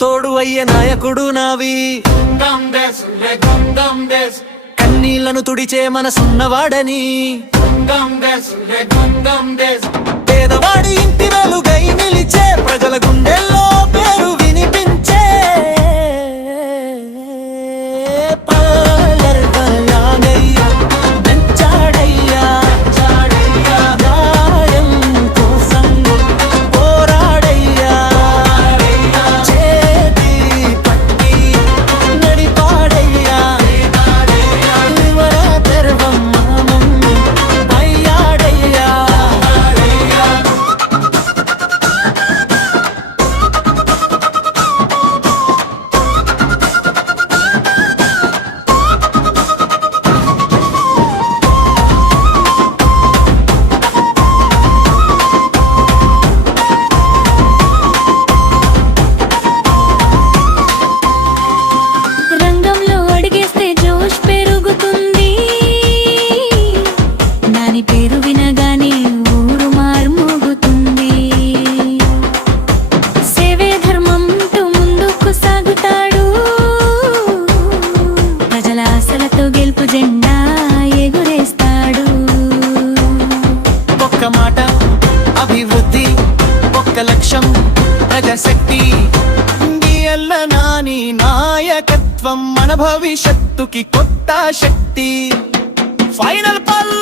తోడు అయ్యే నాయకుడు నావి కన్నీళ్లను తుడిచే మనసున్నవాడని పేదవాడి ఇంటి వెలుగై నిలిచే ప్రజల గుండెల్లో పేరు వినిపించే పేరు వినగానే ఊరు మార్మోగుతుంది. సేవే ధర్మంతో ముందుకు సాగుతాడు. ప్రజల ఆశలతో గెలుపు జెండా ఎగురేస్తాడు. ఒక్క మాట అభివృద్ధి, ఒక్క లక్ష్యం ప్రజాశక్తి. ఎల్ల నాని నాయకత్వం మన భవిష్యత్తుకి కొత్త శక్తి. ఫైనల్ పల్